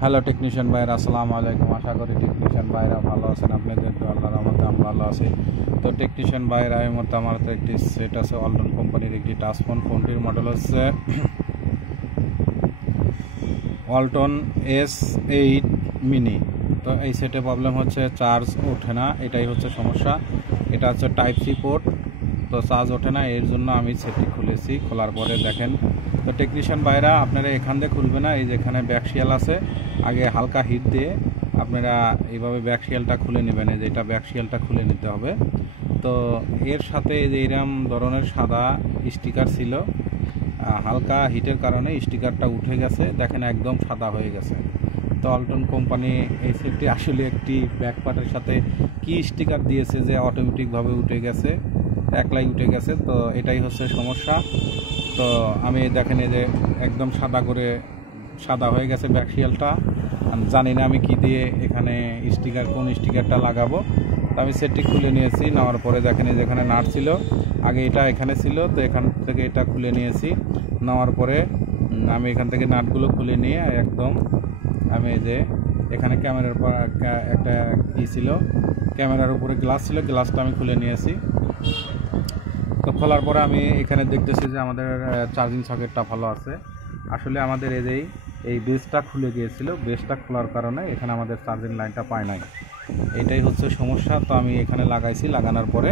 Hello technician ভাইরা, আসসালামু আলাইকুম। আশা করি টেকনিশিয়ান ভাইরা ভালো আছেন। আপনাদের তো আল্লাহর রহমতে আমি ভালো আছি। তো টেকনিশিয়ান ভাইরা, এই মুহূর্তে আমার হাতে একটি সেট আছে ওয়ালটন কোম্পানির একটি টাচ ফোন। ফোনটির মডেল হচ্ছে ওয়ালটন S8 মিনি। তো এই সেটে প্রবলেম হচ্ছে চার্জ ওঠে না, এটাই হচ্ছে সমস্যা। এটা হচ্ছে টাইপ সি পোর্ট, তো চার্জ ওঠে না, এর জন্য আমি সেটটি খুলেছি। খোলার পরে দেখেন, তো টেকনিশিয়ান ভাইরা আপনারা এখান দিয়ে খুলবে না, এই যেখানে ব্যাকশিয়াল আছে আগে হালকা হিট দিয়ে আপনারা এইভাবে ব্যাকশিয়ালটা খুলে নেবেন। এই যে এটা ব্যাকশিয়ালটা খুলে নিতে হবে। তো এর সাথে এই যে এরকম ধরনের সাদা স্টিকার ছিল, হালকা হিটের কারণে স্টিকারটা উঠে গেছে, দেখেন একদম সাদা হয়ে গেছে। তো ওয়ালটন কোম্পানি এই সেটটি আসলে একটি ব্যাক পার্টের সাথে কি স্টিকার দিয়েছে যে অটোমেটিকভাবে উঠে গেছে, একলাই উঠে গেছে। তো এটাই হচ্ছে সমস্যা। তো আমি দেখেন এই যে একদম সাদা হয়ে গেছে ব্যাকশিয়ালটা। জানি না আমি কি দিয়ে এখানে কোন স্টিকারটা লাগাবো। তো আমি সেটটি খুলে নিয়েছি, নেওয়ার পরে দেখেন এই যেখানে নাট ছিল, আগে এটা এখানে ছিল, তো এখান থেকে এটা খুলে নিয়েছি। নেওয়ার পরে আমি এখান থেকে নাটগুলো খুলে নিয়ে একদম আমি এই যে এখানে ক্যামেরার পর একটা ই ছিল, ক্যামেরার উপরে গ্লাস ছিল, গ্লাসটা আমি খুলে নিয়েছি। তো খোলার পরে আমি এখানে দেখতেছি যে আমাদের চার্জিং সকেটটা ভালো আছে। আসলে আমাদের এই বেসটা খুলে গিয়েছিল, বেসটা খোলার কারণে এখানে আমাদের চার্জিং লাইনটা পায় নাই, এটাই হচ্ছে সমস্যা। তো আমি এখানে লাগাইছি, লাগানোর পরে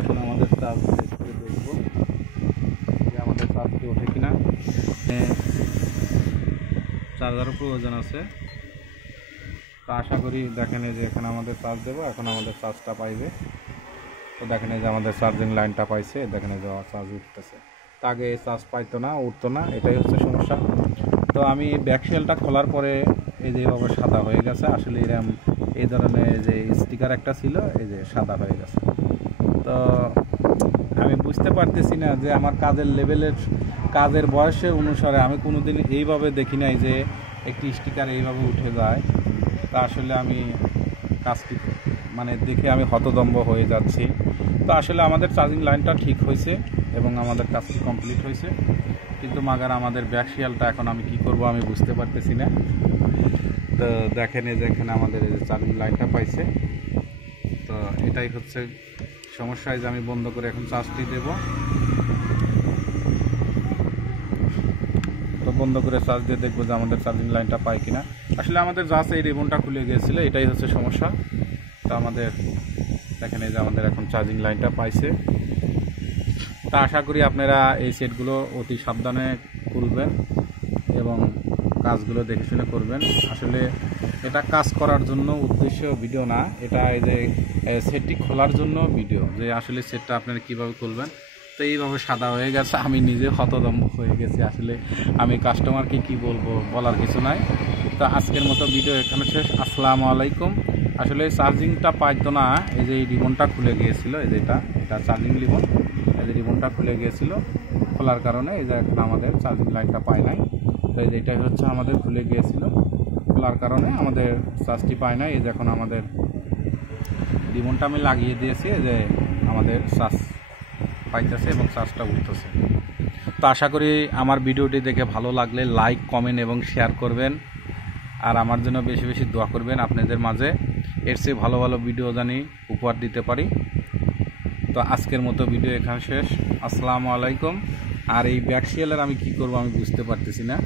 এখন আমাদের চার্জ করে দেখবো যে আমাদের চার্জটি ওঠে কিনা। চার্জারও প্রয়োজন আছে, তো আশা করি দেখেন এই যে এখানে আমাদের চার্জ দেবো, এখন আমাদের চার্জটা পাইবে। তো দেখেন এই যে আমাদের চার্জিং লাইনটা পাইছে, দেখেন এই যে চার্জ উঠতেছে। তো আগে চার্জ পাইতো না, উঠতো না, এটাই হচ্ছে সমস্যা। তো আমি ব্যাকশেলটা খোলার পরে এই যে এভাবে সাদা হয়ে গেছে। আসলে এরকম এই ধরনের যে স্টিকার একটা ছিল, এই যে সাদা হয়ে গেছে। তো আমি বুঝতে পারতেছি না যে আমার কাজের বয়সের অনুসারে আমি কোনোদিন এইভাবে দেখি নাই যে একটি স্টিকার এইভাবে উঠে যায়। তা আসলে আমি কাজটি দেখে আমি হতদম্ব হয়ে যাচ্ছি। তো আসলে আমাদের চার্জিং লাইনটা ঠিক হয়েছে এবং আমাদের কাজটি কমপ্লিট হয়েছে, কিন্তু মাগার আমাদের ব্যাকশিয়ালটা এখন আমি কি করব আমি বুঝতে পারতেছি না। তো দেখেন এই যে এখানে আমাদের এই যে চার্জিং লাইনটা পাইছে। তো এটাই হচ্ছে সমস্যা, যে আমি বন্ধ করে এখন চার্জটি দেব। তো বন্ধ করে চার্জ দিয়ে দেখবো যে আমাদের চার্জিং লাইনটা পাই কিনা। আসলে আমাদের জাস্ট এই রিবনটা খুলে গিয়েছিল, এটাই হচ্ছে সমস্যা। তো আমাদের দেখেন এই যে আমাদের এখন চার্জিং লাইনটা পাইছে। তা আশা করি আপনারা এই সেটগুলো অতি সাবধানে খুলবেন এবং কাজগুলো দেখে শুনে করবেন। আসলে এটা কাজ করার জন্য উদ্দেশ্য ভিডিও না, এটা এই যে সেটটি খোলার জন্য ভিডিও, যে আসলে সেটটা আপনারা কীভাবে খুলবেন। তো এইভাবে সাদা হয়ে গেছে, আমি নিজে হতদম্ব হয়ে গেছি। আসলে আমি কাস্টমারকে কি বলবো, বলার কিছু নাই। তো আজকের মতো ভিডিও এখানে শেষ। আসসালামু আলাইকুম। আসলে চার্জিংটা পাইতো না, এই যে এই রিবনটা খুলে গিয়েছিল, এই যে এটা চার্জিং রিবন, এই যে রিবনটা খুলে গিয়েছিল, খোলার কারণে এই যে এখন আমাদের চার্জিং লাইনটা পায় নাই। তো এই যে এটাই হচ্ছে আমাদের খুলে গিয়েছিল, খোলার কারণে আমাদের চার্জটি পায় নাই। এই যে এখন আমাদের রিবনটা আমি লাগিয়ে দিয়েছি, এই যে আমাদের চার্জ পাইতেছে এবং চার্জটা উঠতেছে। তো আশা করি আমার ভিডিওটি দেখে ভালো লাগলে লাইক, কমেন্ট এবং শেয়ার করবেন, আর আমার জন্য বেশি বেশি দোয়া করবেন আপনাদের মাঝে। এর চেয়ে ভালো ভালো ভিডিও জানি উপহার দিতে পারি। তো আজকের মতো ভিডিও এখানে শেষ। আসসালামু আলাইকুম। আর এই ব্যাকশিয়ালের আমি কি করব আমি বুঝতে পারতেছি না।